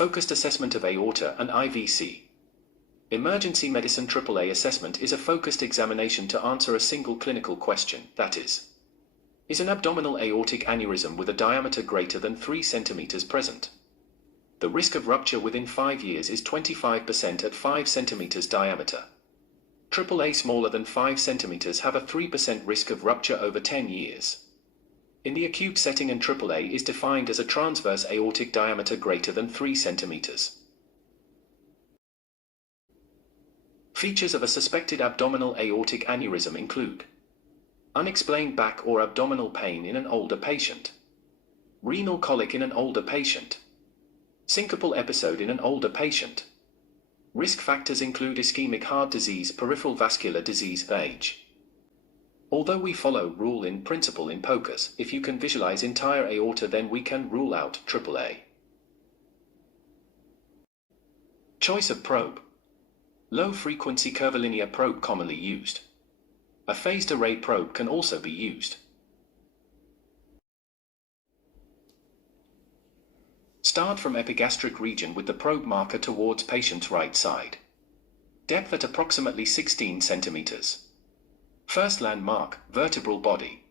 Focused assessment of aorta and IVC. Emergency medicine AAA assessment is a focused examination to answer a single clinical question, that is an abdominal aortic aneurysm with a diameter greater than 3 cm present? The risk of rupture within 5 years is 25% at 5 cm diameter. AAA smaller than 5 cm have a 3% risk of rupture over 10 years. In the acute setting, and AAA is defined as a transverse aortic diameter greater than 3 cm. Features of a suspected abdominal aortic aneurysm include unexplained back or abdominal pain in an older patient, renal colic in an older patient, syncopal episode in an older patient. Risk factors include ischemic heart disease, peripheral vascular disease, age. Although we follow rule in principle in POCUS, if you can visualize entire aorta, then we can rule out AAA. Choice of probe. Low-frequency curvilinear probe commonly used. A phased array probe can also be used. Start from epigastric region with the probe marker towards patient's right side. Depth at approximately 16 cm. First landmark, vertebral body.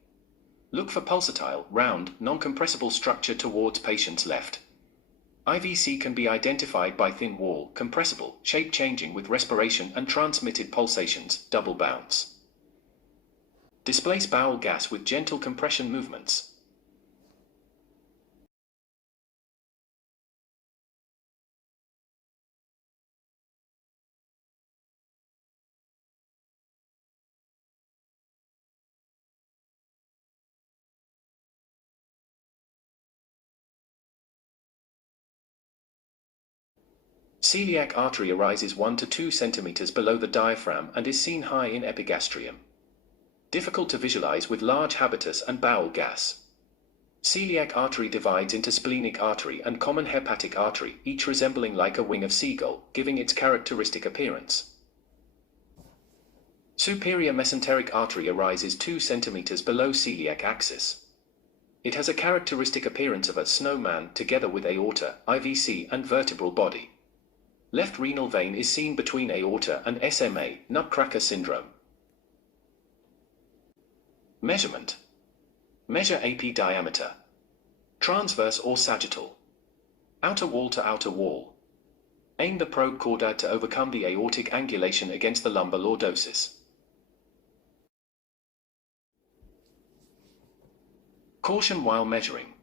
Look for pulsatile, round, non-compressible structure towards patient's left. IVC can be identified by thin wall, compressible, shape changing with respiration and transmitted pulsations, double bounce. Displace bowel gas with gentle compression movements. Celiac artery arises 1 to 2 cm below the diaphragm and is seen high in epigastrium. Difficult to visualize with large habitus and bowel gas. Celiac artery divides into splenic artery and common hepatic artery, each resembling like a wing of seagull, giving its characteristic appearance. Superior mesenteric artery arises 2 cm below celiac axis. It has a characteristic appearance of a snowman together with aorta, IVC and vertebral body. Left renal vein is seen between aorta and SMA, nutcracker syndrome. Measurement. Measure AP diameter. Transverse or sagittal. Outer wall to outer wall. Aim the probe chorda to overcome the aortic angulation against the lumbar lordosis. Caution while measuring.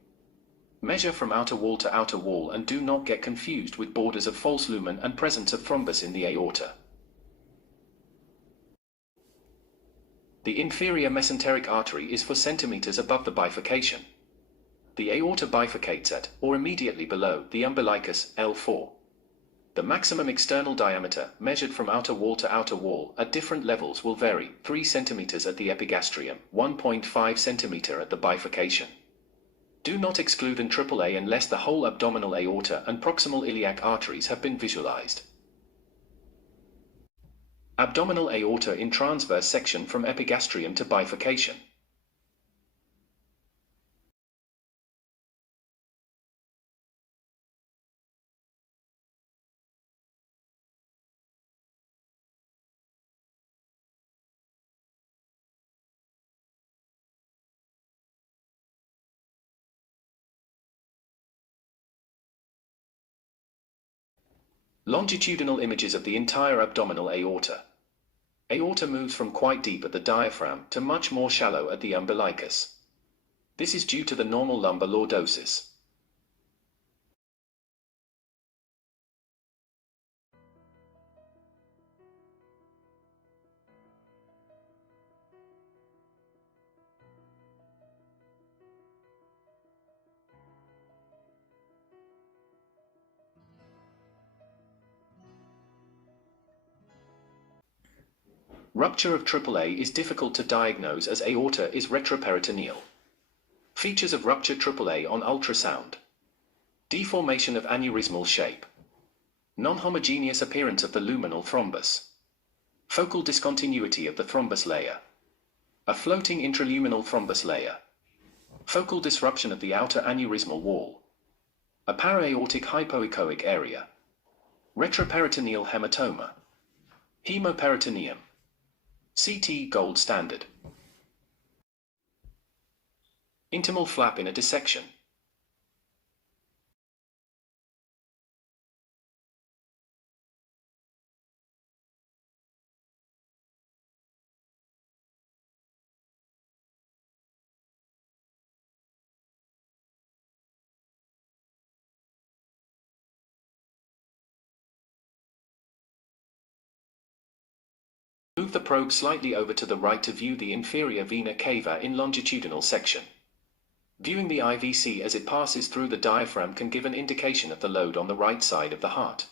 Measure from outer wall to outer wall and do not get confused with borders of false lumen and presence of thrombus in the aorta. The inferior mesenteric artery is 4 cm above the bifurcation. The aorta bifurcates at, or immediately below, the umbilicus, L4. The maximum external diameter, measured from outer wall to outer wall, at different levels will vary, 3 cm at the epigastrium, 1.5 cm at the bifurcation. Do not exclude an AAA unless the whole abdominal aorta and proximal iliac arteries have been visualized. Abdominal aorta in transverse section from epigastrium to bifurcation. Longitudinal images of the entire abdominal aorta. Aorta moves from quite deep at the diaphragm to much more shallow at the umbilicus. This is due to the normal lumbar lordosis. Rupture of AAA is difficult to diagnose as aorta is retroperitoneal. Features of rupture AAA on ultrasound. Deformation of aneurysmal shape. Non-homogeneous appearance of the luminal thrombus. Focal discontinuity of the thrombus layer. A floating intraluminal thrombus layer. Focal disruption of the outer aneurysmal wall. A para-aortic hypoechoic area. Retroperitoneal hematoma. Hemoperitoneum. CT gold standard. Intimal flap in a dissection. Move the probe slightly over to the right to view the inferior vena cava in longitudinal section. Viewing the IVC as it passes through the diaphragm can give an indication of the load on the right side of the heart.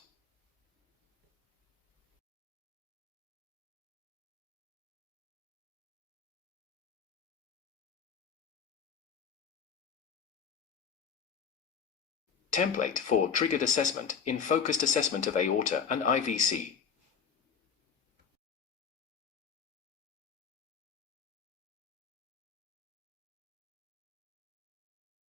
Template for triggered assessment in focused assessment of aorta and IVC.